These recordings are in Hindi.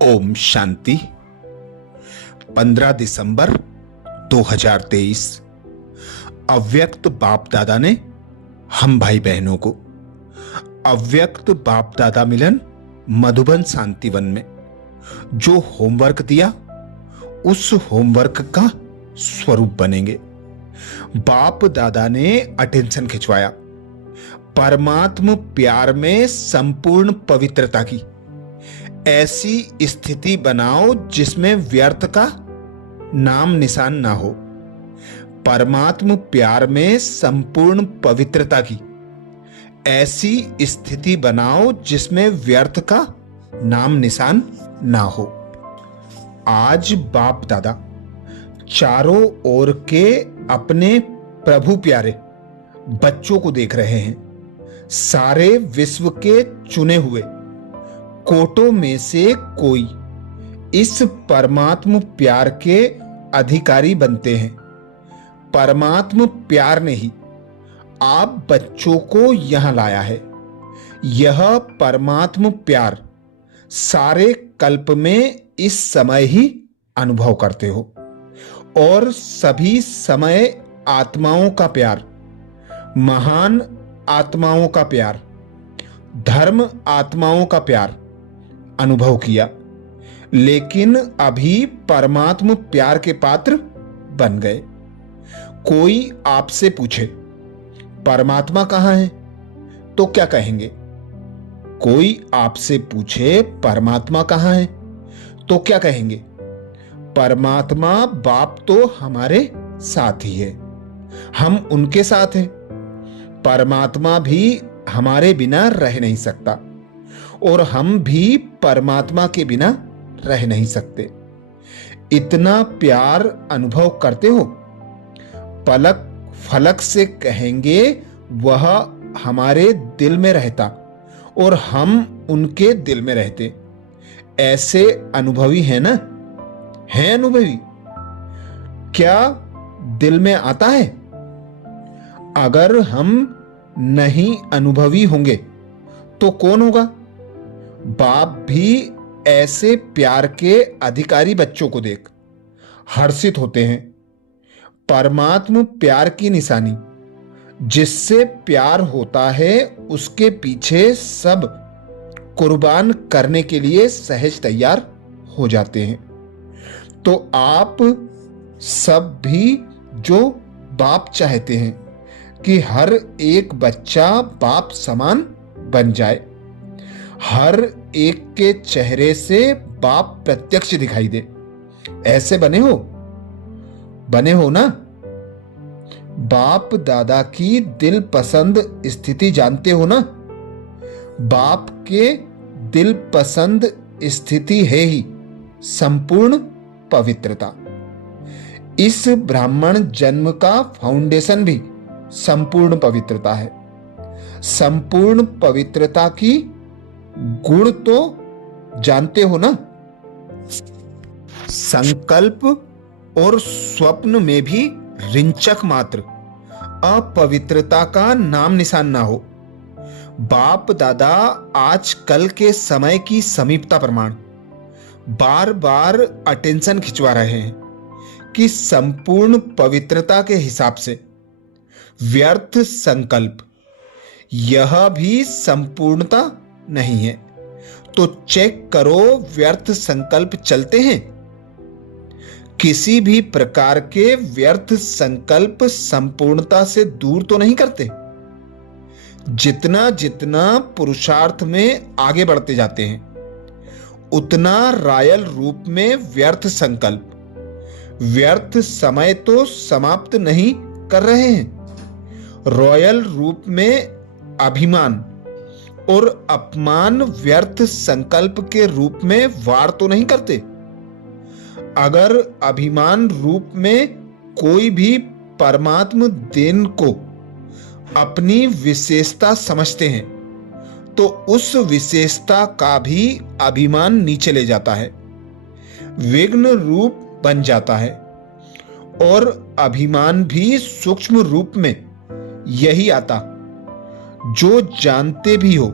ओम शांति। 15 दिसंबर 2023। अव्यक्त बाप दादा ने हम भाई बहनों को अव्यक्त बाप दादा मिलन मधुबन शांतिवन में जो होमवर्क दिया उस होमवर्क का स्वरूप बनेंगे। बाप दादा ने अटेंशन खिंचवाया परमात्म प्यार में संपूर्ण पवित्रता की ऐसी स्थिति बनाओ जिसमें व्यर्थ का नाम निशान ना हो। परमात्म प्यार में संपूर्ण पवित्रता की ऐसी स्थिति बनाओ जिसमें व्यर्थ का नाम निशान ना हो। आज बाप दादा चारों ओर के अपने प्रभु प्यारे बच्चों को देख रहे हैं। सारे विश्व के चुने हुए कोटों में से कोई इस परमात्म प्यार के अधिकारी बनते हैं। परमात्म प्यार ने ही आप बच्चों को यहां लाया है। यह परमात्म प्यार सारे कल्प में इस समय ही अनुभव करते हो और सभी समय आत्माओं का प्यार, महान आत्माओं का प्यार, धर्म आत्माओं का प्यार अनुभव किया, लेकिन अभी परमात्म प्यार के पात्र बन गए। कोई आपसे पूछे परमात्मा कहां है तो क्या कहेंगे? कोई आपसे पूछे परमात्मा कहां है तो क्या कहेंगे? परमात्मा बाप तो हमारे साथ ही है, हम उनके साथ हैं। परमात्मा भी हमारे बिना रह नहीं सकता और हम भी परमात्मा के बिना रह नहीं सकते। इतना प्यार अनुभव करते हो, पलक फलक से कहेंगे वह हमारे दिल में रहता और हम उनके दिल में रहते। ऐसे अनुभवी है ना? है अनुभवी? क्या दिल में आता है? अगर हम नहीं अनुभवी होंगे तो कौन होगा? बाप भी ऐसे प्यार के अधिकारी बच्चों को देख हर्षित होते हैं। परमात्म प्यार की निशानी जिससे प्यार होता है उसके पीछे सब कुर्बान करने के लिए सहज तैयार हो जाते हैं। तो आप सब भी जो बाप चाहते हैं कि हर एक बच्चा बाप समान बन जाए, हर एक के चेहरे से बाप प्रत्यक्ष दिखाई दे, ऐसे बने हो? बने हो ना? बाप दादा की दिल पसंद स्थिति जानते हो ना? बाप के दिल पसंद स्थिति है ही संपूर्ण पवित्रता। इस ब्राह्मण जन्म का फाउंडेशन भी संपूर्ण पवित्रता है। संपूर्ण पवित्रता की गुण तो जानते हो ना? संकल्प और स्वप्न में भी रिंचक मात्र अपवित्रता का नाम निशान ना हो। बाप दादा आज कल के समय की समीपता प्रमाण बार बार अटेंशन खिंचवा रहे हैं कि संपूर्ण पवित्रता के हिसाब से व्यर्थ संकल्प यह भी संपूर्णता नहीं है। तो चेक करो, व्यर्थ संकल्प चलते हैं? किसी भी प्रकार के व्यर्थ संकल्प संपूर्णता से दूर तो नहीं करते। जितना जितना पुरुषार्थ में आगे बढ़ते जाते हैं उतना रॉयल रूप में व्यर्थ संकल्प, व्यर्थ समय तो समाप्त नहीं कर रहे हैं। रॉयल रूप में अभिमान और अपमान व्यर्थ संकल्प के रूप में वार तो नहीं करते। अगर अभिमान रूप में कोई भी परमात्म देन को अपनी विशेषता समझते हैं तो उस विशेषता का भी अभिमान नीचे ले जाता है, विघ्न रूप बन जाता है। और अभिमान भी सूक्ष्म रूप में यही आता जो जानते भी हो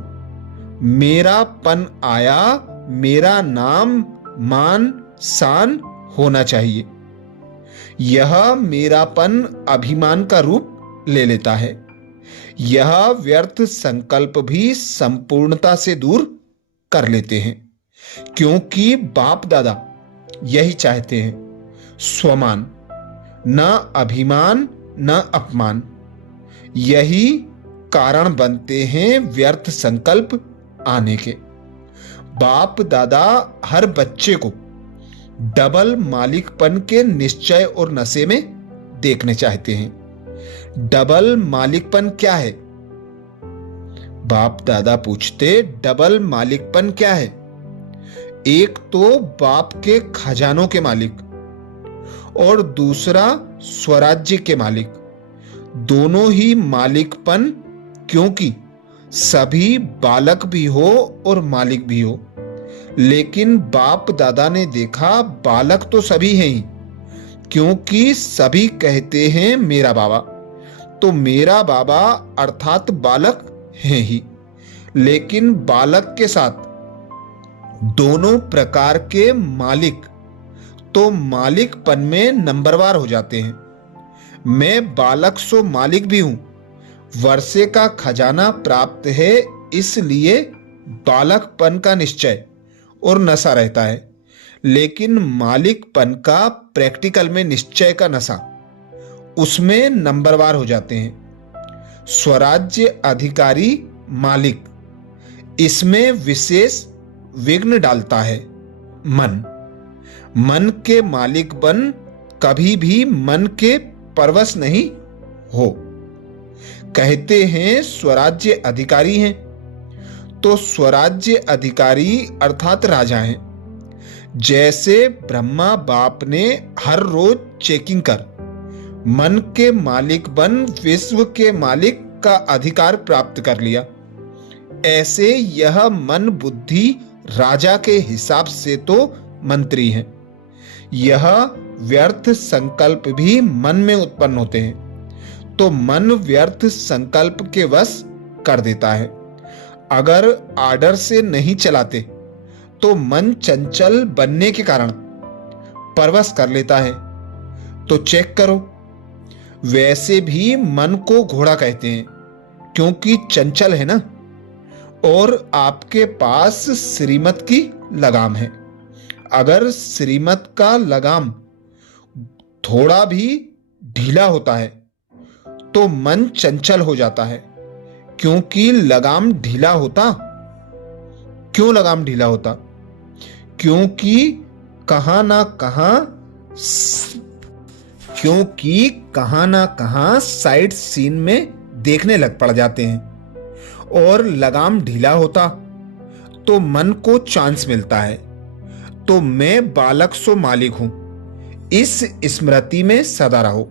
मेरापन आया मेरा नाम मान शान होना चाहिए। यह मेरापन अभिमान का रूप ले लेता है। यह व्यर्थ संकल्प भी संपूर्णता से दूर कर लेते हैं, क्योंकि बाप दादा यही चाहते हैं, स्वमान, न अभिमान न अपमान। यही कारण बनते हैं व्यर्थ संकल्प आने के। बाप दादा हर बच्चे को डबल मालिकपन के निश्चय और नशे में देखने चाहते हैं। डबल मालिकपन क्या है? बाप दादा पूछते, डबल मालिकपन क्या है? एक तो बाप के खजानों के मालिक और दूसरा स्वराज्य के मालिक। दोनों ही मालिकपन, क्योंकि सभी बालक भी हो और मालिक भी हो। लेकिन बाप दादा ने देखा बालक तो सभी हैं ही, क्योंकि सभी कहते हैं मेरा बाबा, तो मेरा बाबा अर्थात बालक हैं ही। लेकिन बालक के साथ दोनों प्रकार के मालिक तो मालिकपन में नंबरवार हो जाते हैं। मैं बालक सो मालिक भी हूं। वर्षे का खजाना प्राप्त है, इसलिए बालकपन का निश्चय और नशा रहता है। लेकिन मालिकपन का प्रैक्टिकल में निश्चय का नशा, उसमें नंबरवार हो जाते हैं। स्वराज्य अधिकारी मालिक, इसमें विशेष विघ्न डालता है मन। मन के मालिक बन कभी भी मन के परवश नहीं हो। कहते हैं स्वराज्य अधिकारी हैं, तो स्वराज्य अधिकारी अर्थात राजा हैं। जैसे ब्रह्मा बाप ने हर रोज चेकिंग कर मन के मालिक बन विश्व के मालिक का अधिकार प्राप्त कर लिया, ऐसे यह मन बुद्धि राजा के हिसाब से तो मंत्री हैं। यह व्यर्थ संकल्प भी मन में उत्पन्न होते हैं, तो मन व्यर्थ संकल्प के वश कर देता है। अगर आर्डर से नहीं चलाते तो मन चंचल बनने के कारण परवश कर लेता है। तो चेक करो। वैसे भी मन को घोड़ा कहते हैं, क्योंकि चंचल है ना। और आपके पास श्रीमत की लगाम है। अगर श्रीमत का लगाम थोड़ा भी ढीला होता है तो मन चंचल हो जाता है। क्योंकि लगाम ढीला होता, क्यों लगाम ढीला होता? क्योंकि कहां ना कहां साइड सीन में देखने लग पड़ जाते हैं, और लगाम ढीला होता तो मन को चांस मिलता है। तो मैं बालक सो मालिक हूं, इस स्मृति में सदा रहो।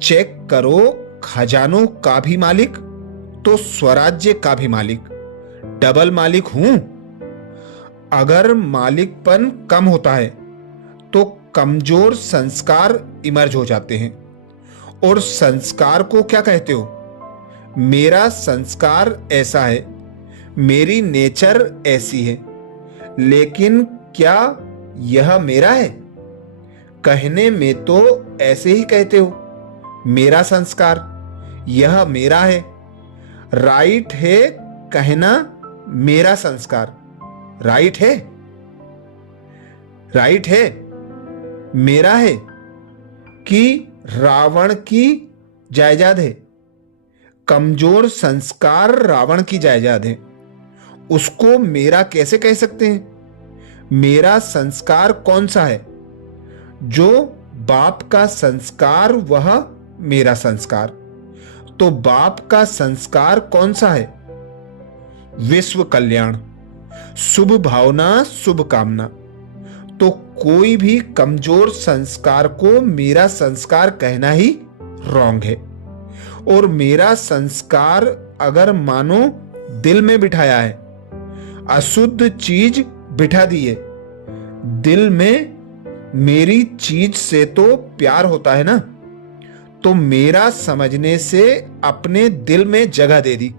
चेक करो, खजानों का भी मालिक तो स्वराज्य का भी मालिक, डबल मालिक हूं। अगर मालिकपन कम होता है तो कमजोर संस्कार इमर्ज हो जाते हैं। और संस्कार को क्या कहते हो? मेरा संस्कार ऐसा है, मेरी नेचर ऐसी है। लेकिन क्या यह मेरा है? कहने में तो ऐसे ही कहते हो, मेरा संस्कार, यह मेरा है। राइट है कहना मेरा संस्कार, राइट है, राइट है, मेरा है कि रावण की जायदाद है? कमजोर संस्कार रावण की जायदाद है, उसको मेरा कैसे कह सकते हैं? मेरा संस्कार कौन सा है? जो बाप का संस्कार वह मेरा संस्कार। तो बाप का संस्कार कौन सा है? विश्व कल्याण, शुभ भावना, शुभ कामना। तो कोई भी कमजोर संस्कार को मेरा संस्कार कहना ही रॉन्ग है। और मेरा संस्कार अगर मानो दिल में बिठाया है, अशुद्ध चीज बिठा दी है दिल में, मेरी चीज से तो प्यार होता है ना, तो मेरा समझने से अपने दिल में जगह दे दी,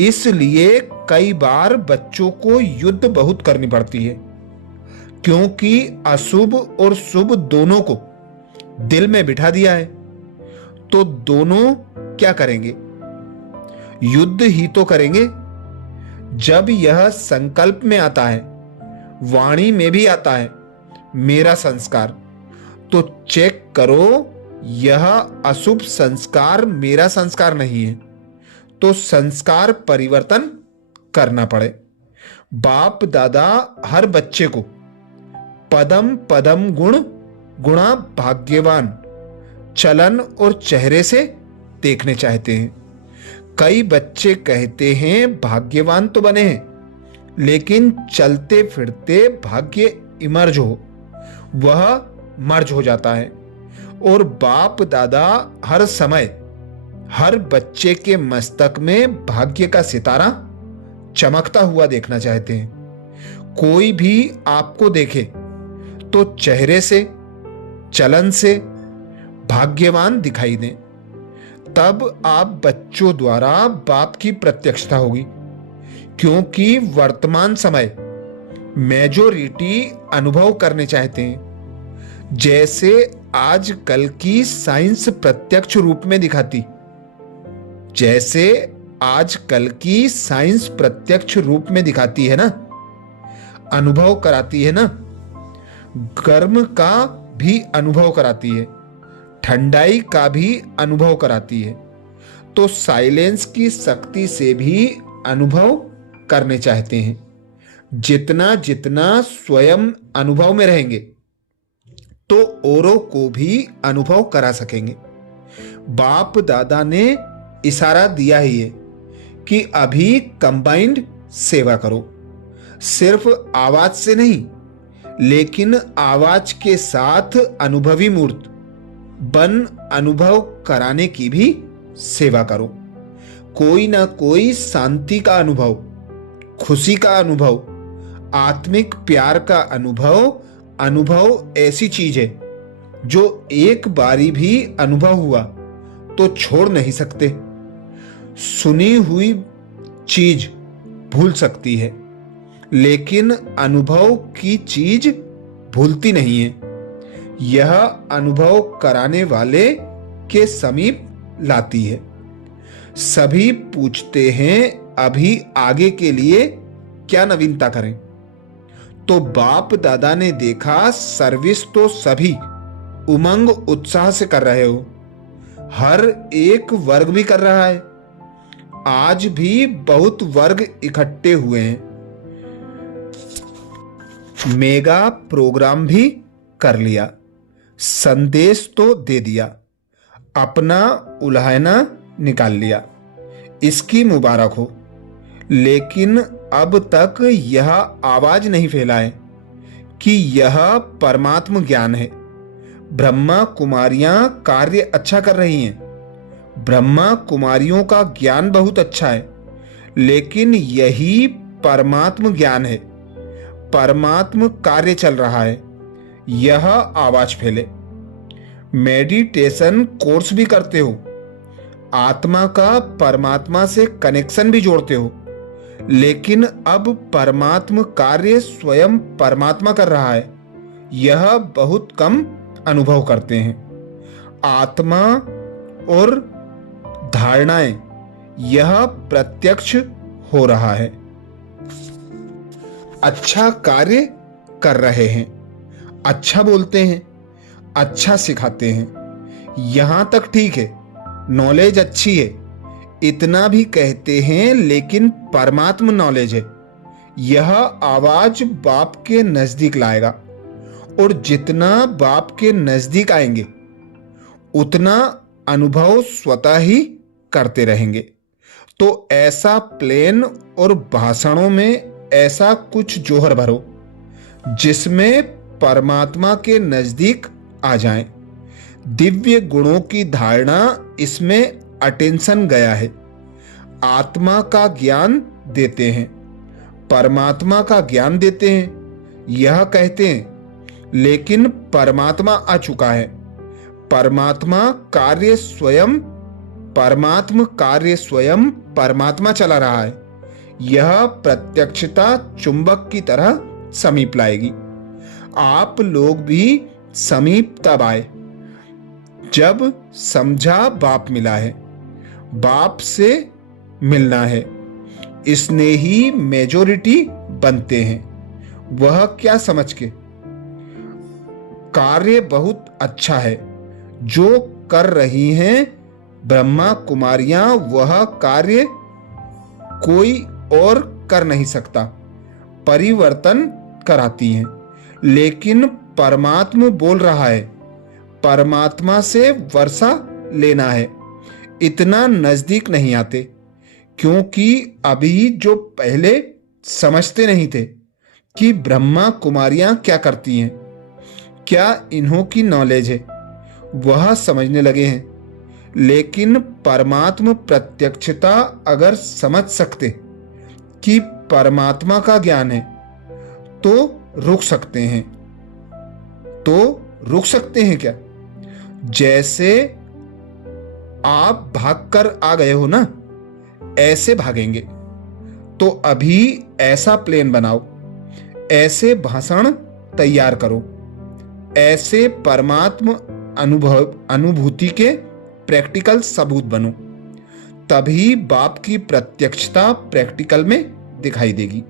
इसलिए कई बार बच्चों को युद्ध बहुत करनी पड़ती है, क्योंकि अशुभ और शुभ दोनों को दिल में बिठा दिया है। तो दोनों क्या करेंगे? युद्ध ही तो करेंगे। जब यह संकल्प में आता है, वाणी में भी आता है मेरा संस्कार, तो चेक करो यह अशुभ संस्कार मेरा संस्कार नहीं है, तो संस्कार परिवर्तन करना पड़े। बाप दादा हर बच्चे को पदम पदम गुण गुणा भाग्यवान चलन और चेहरे से देखने चाहते हैं। कई बच्चे कहते हैं भाग्यवान तो बने हैं, लेकिन चलते फिरते भाग्य इमर्ज हो, वह मर्ज हो जाता है। और बाप दादा हर समय हर बच्चे के मस्तक में भाग्य का सितारा चमकता हुआ देखना चाहते हैं। कोई भी आपको देखे तो चेहरे से, चलन से भाग्यवान दिखाई दें, तब आप बच्चों द्वारा बाप की प्रत्यक्षता होगी। क्योंकि वर्तमान समय मेजोरिटी अनुभव करने चाहते हैं, जैसे आजकल की साइंस प्रत्यक्ष रूप में दिखाती, जैसे आजकल की साइंस प्रत्यक्ष रूप में दिखाती है ना, अनुभव कराती है ना, गर्म का भी अनुभव कराती है, ठंडाई का भी अनुभव कराती है, तो साइलेंस की शक्ति से भी अनुभव करने चाहते हैं। जितना जितना स्वयं अनुभव में रहेंगे तो औरों को भी अनुभव करा सकेंगे। बाप दादा ने इशारा दिया ही है कि अभी कंबाइंड सेवा करो, सिर्फ आवाज से नहीं, लेकिन आवाज के साथ अनुभवी मूर्त बन अनुभव कराने की भी सेवा करो। कोई ना कोई शांति का अनुभव, खुशी का अनुभव, आत्मिक प्यार का अनुभव ऐसी चीज है जो एक बारी भी अनुभव हुआ तो छोड़ नहीं सकते। सुनी हुई चीज भूल सकती है, लेकिन अनुभव की चीज भूलती नहीं है। यह अनुभव कराने वाले के समीप लाती है। सभी पूछते हैं अभी आगे के लिए क्या नवीनता करें, तो बाप दादा ने देखा सर्विस तो सभी उमंग उत्साह से कर रहे हो, हर एक वर्ग भी कर रहा है। आज भी बहुत वर्ग इकट्ठे हुए हैं, मेगा प्रोग्राम भी कर लिया, संदेश तो दे दिया, अपना उल्हाना निकाल लिया, इसकी मुबारक हो। लेकिन अब तक यह आवाज नहीं फैला है कि यह परमात्म ज्ञान है। ब्रह्मा कुमारियां कार्य अच्छा कर रही हैं, ब्रह्मा कुमारियों का ज्ञान बहुत अच्छा है, लेकिन यही परमात्म ज्ञान है, परमात्म कार्य चल रहा है, यह आवाज फैले। मेडिटेशन कोर्स भी करते हो, आत्मा का परमात्मा से कनेक्शन भी जोड़ते हो, लेकिन अब परमात्म कार्य स्वयं परमात्मा कर रहा है, यह बहुत कम अनुभव करते हैं। आत्मा और धारणाएं, यह प्रत्यक्ष हो रहा है। अच्छा कार्य कर रहे हैं, अच्छा बोलते हैं, अच्छा सिखाते हैं, यहां तक ठीक है, नॉलेज अच्छी है, इतना भी कहते हैं, लेकिन परमात्म नॉलेज है। यह आवाज बाप के नजदीक लाएगा, और जितना बाप के नजदीक आएंगे उतना अनुभव स्वतः ही करते रहेंगे। तो ऐसा प्लेन और भाषणों में ऐसा कुछ जोहर भरो जिसमें परमात्मा के नजदीक आ जाएं। दिव्य गुणों की धारणा इसमें अटेंशन गया है। आत्मा का ज्ञान देते हैं, परमात्मा का ज्ञान देते हैं, यह कहते हैं, लेकिन परमात्मा आ चुका है। परमात्मा कार्य स्वयं परमात्म कार्य स्वयं परमात्मा चला रहा है, यह प्रत्यक्षता चुंबक की तरह समीप लाएगी। आप लोग भी समीप तब आए जब समझा बाप मिला है, बाप से मिलना है, इसने ही मेजॉरिटी बनते हैं। वह क्या समझ के? कार्य बहुत अच्छा है जो कर रही हैं ब्रह्मा कुमारियां, वह कार्य कोई और कर नहीं सकता, परिवर्तन कराती हैं। लेकिन परमात्मा बोल रहा है, परमात्मा से वर्षा लेना है, इतना नजदीक नहीं आते, क्योंकि अभी जो पहले समझते नहीं थे कि ब्रह्मा कुमारियां क्या करती हैं, क्या इन्हों की नॉलेज है, वह समझने लगे हैं। लेकिन परमात्मा प्रत्यक्षता अगर समझ सकते कि परमात्मा का ज्ञान है तो रुक सकते हैं। तो रुक सकते हैं क्या? जैसे आप भागकर आ गए हो ना, ऐसे भागेंगे। तो अभी ऐसा प्लेन बनाओ, ऐसे भाषण तैयार करो, ऐसे परमात्म अनुभूति के प्रैक्टिकल सबूत बनो, तभी बाप की प्रत्यक्षता प्रैक्टिकल में दिखाई देगी।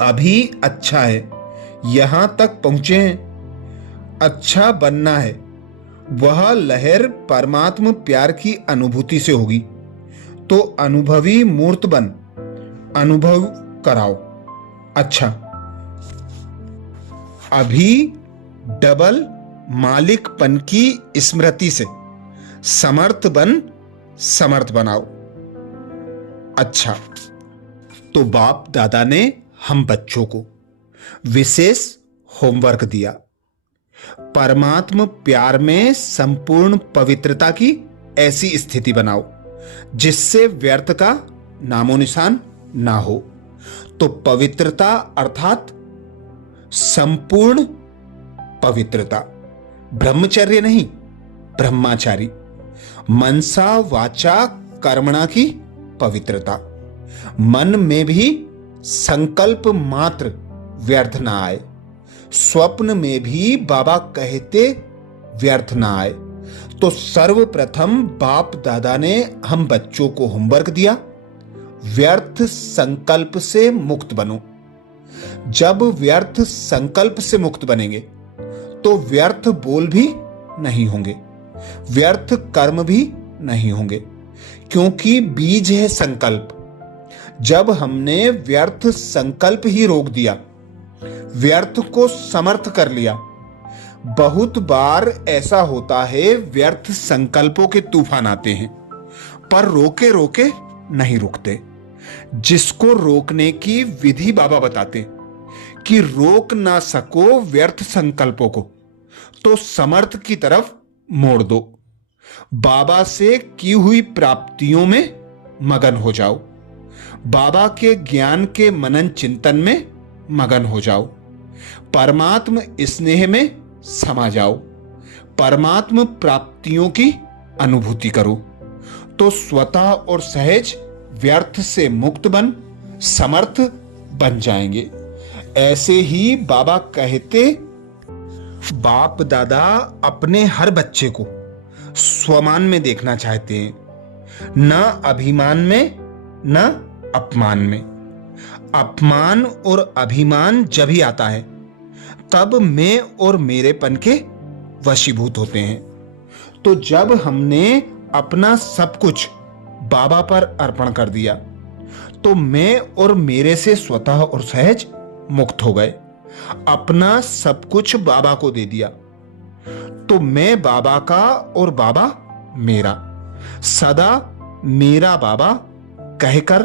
अभी अच्छा है, यहां तक पहुंचे हैं, अच्छा बनना है, वह लहर परमात्म प्यार की अनुभूति से होगी। तो अनुभवी मूर्त बन, अनुभव कराओ। अच्छा, अभी डबल मालिकपन की स्मृति से समर्थ बन, समर्थ बनाओ। अच्छा, तो बाप दादा ने हम बच्चों को विशेष होमवर्क दिया। परमात्म प्यार में संपूर्ण पवित्रता की ऐसी स्थिति बनाओ जिससे व्यर्थ का नामो निशान ना हो। तो पवित्रता अर्थात संपूर्ण पवित्रता, ब्रह्मचर्य नहीं, ब्रह्माचारी, मनसा वाचा कर्मणा की पवित्रता। मन में भी संकल्प मात्र व्यर्थ ना आए, स्वप्न में भी बाबा कहते व्यर्थ ना आए। तो सर्वप्रथम बाप दादा ने हम बच्चों को होमवर्क दिया, व्यर्थ संकल्प से मुक्त बनो। जब व्यर्थ संकल्प से मुक्त बनेंगे तो व्यर्थ बोल भी नहीं होंगे, व्यर्थ कर्म भी नहीं होंगे, क्योंकि बीज है संकल्प। जब हमने व्यर्थ संकल्प ही रोक दिया, व्यर्थ को समर्थ कर लिया। बहुत बार ऐसा होता है, व्यर्थ संकल्पों के तूफान आते हैं पर रोके रोके नहीं रुकते। जिसको रोकने की विधि बाबा बताते कि रोक ना सको व्यर्थ संकल्पों को तो समर्थ की तरफ मोड़ दो। बाबा से की हुई प्राप्तियों में मगन हो जाओ, बाबा के ज्ञान के मनन चिंतन में मगन हो जाओ, परमात्म स्नेह में समा जाओ, परमात्म प्राप्तियों की अनुभूति करो। तो स्वतः और सहज व्यर्थ से मुक्त बन, समर्थ बन जाएंगे। ऐसे ही बाबा कहते, बाप दादा अपने हर बच्चे को स्वमान में देखना चाहते हैं, न अभिमान में न अपमान में। अपमान और अभिमान जब ही आता है तब मैं और मेरेपन के वशीभूत होते हैं। तो जब हमने अपना सब कुछ बाबा पर अर्पण कर दिया तो मैं और मेरे से स्वतः और सहज मुक्त हो गए। अपना सब कुछ बाबा को दे दिया तो मैं बाबा का और बाबा मेरा, सदा मेरा बाबा कहकर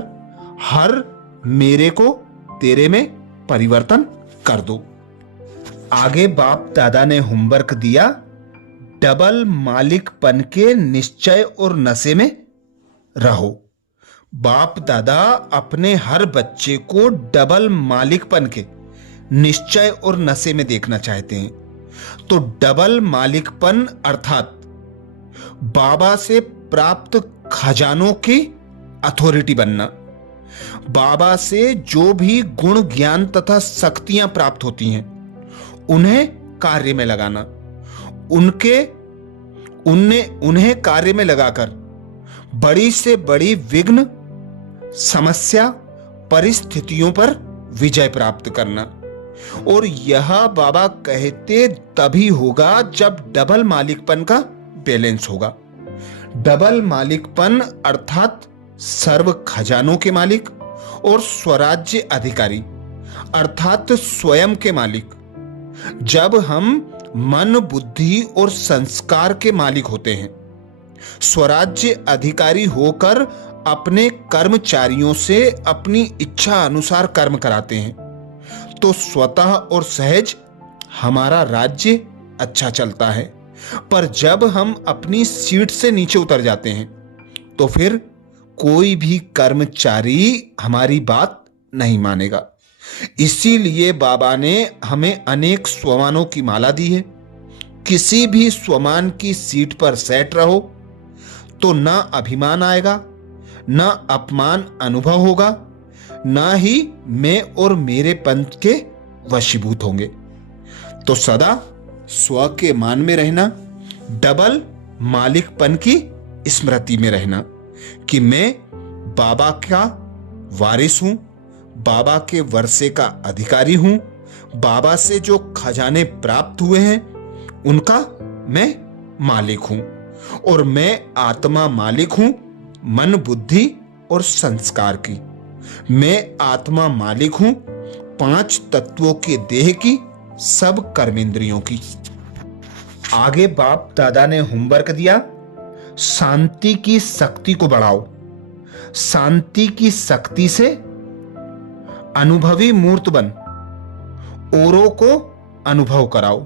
हर मेरे को तेरे में परिवर्तन कर दो। आगे बाप दादा ने होमवर्क दिया, डबल मालिकपन के निश्चय और नशे में रहो। बाप दादा अपने हर बच्चे को डबल मालिकपन के निश्चय और नशे में देखना चाहते हैं। तो डबल मालिकपन अर्थात बाबा से प्राप्त खजानों की अथॉरिटी बनना, बाबा से जो भी गुण ज्ञान तथा शक्तियां प्राप्त होती हैं उन्हें कार्य में लगाना, उन्हें कार्य में लगाकर बड़ी से बड़ी विघ्न समस्या परिस्थितियों पर विजय प्राप्त करना। और यह बाबा कहते तभी होगा जब डबल मालिकपन का बैलेंस होगा। डबल मालिकपन अर्थात सर्व खजानों के मालिक और स्वराज्य अधिकारी अर्थात स्वयं के मालिक। जब हम मन, बुद्धि और संस्कार के मालिक होते हैं, स्वराज्य अधिकारी होकर अपने कर्मचारियों से अपनी इच्छा अनुसार कर्म कराते हैं, तो स्वतः और सहज हमारा राज्य अच्छा चलता है। पर जब हम अपनी सीट से नीचे उतर जाते हैं तो फिर कोई भी कर्मचारी हमारी बात नहीं मानेगा। इसीलिए बाबा ने हमें अनेक स्वमानों की माला दी है। किसी भी स्वमान की सीट पर सेट रहो तो ना अभिमान आएगा, ना अपमान अनुभव होगा, ना ही मैं और मेरे पंथ के वशीभूत होंगे। तो सदा स्व के मान में रहना, डबल मालिकपन की स्मृति में रहना कि मैं बाबा का वारिस हूं, बाबा के वर्षे का अधिकारी हूं, बाबा से जो खजाने प्राप्त हुए हैं उनका मैं मालिक हूं, और मैं आत्मा मालिक हूं मन, बुद्धि और संस्कार की। मैं आत्मा मालिक हूं 5 तत्वों के देह की, सब कर्मेंद्रियों की। आगे बाप दादा ने होमवर्क दिया, शांति की शक्ति को बढ़ाओ, शांति की शक्ति से अनुभवी मूर्त बन, औरों को अनुभव कराओ।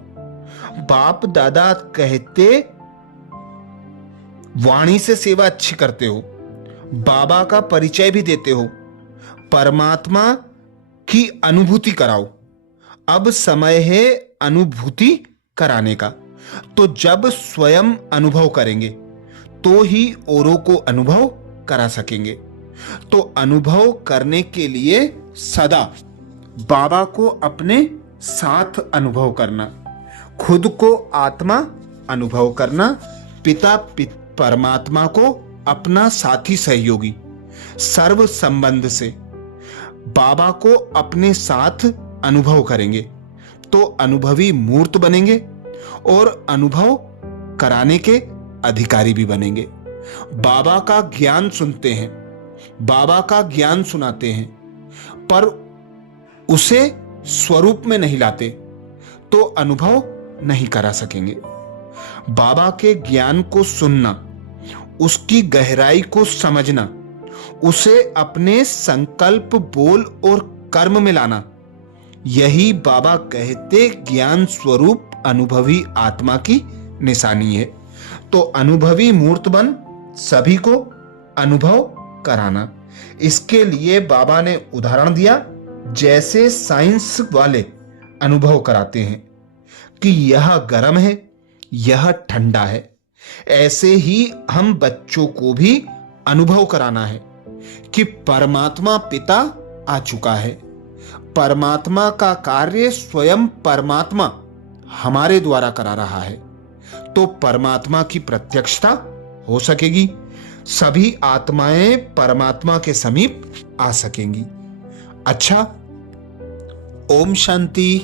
बाप दादा कहते वाणी से सेवा अच्छी करते हो, बाबा का परिचय भी देते हो, परमात्मा की अनुभूति कराओ। अब समय है अनुभूति कराने का। तो जब स्वयं अनुभव करेंगे तो ही औरों को अनुभव करा सकेंगे। तो अनुभव करने के लिए सदा बाबा को अपने साथ अनुभव करना, खुद को आत्मा अनुभव करना, पिता परमात्मा को अपना साथी सहयोगी, सर्व संबंध से बाबा को अपने साथ अनुभव करेंगे तो अनुभवी मूर्त बनेंगे और अनुभव कराने के अधिकारी भी बनेंगे। बाबा का ज्ञान सुनते हैं, बाबा का ज्ञान सुनाते हैं, पर उसे स्वरूप में नहीं लाते तो अनुभव नहीं करा सकेंगे। बाबा के ज्ञान को सुनना, उसकी गहराई को समझना, उसे अपने संकल्प, बोल और कर्म में लाना, यही बाबा कहते ज्ञान स्वरूप अनुभवी आत्मा की निशानी है। तो अनुभवी मूर्त बन सभी को अनुभव कराना। इसके लिए बाबा ने उदाहरण दिया, जैसे साइंस वाले अनुभव कराते हैं कि यह गर्म है, यह ठंडा है, ऐसे ही हम बच्चों को भी अनुभव कराना है कि परमात्मा पिता आ चुका है। परमात्मा का कार्य स्वयं परमात्मा हमारे द्वारा करा रहा है, तो परमात्मा की प्रत्यक्षता हो सकेगी, सभी आत्माएं परमात्मा के समीप आ सकेंगी। अच्छा, ओम शांति।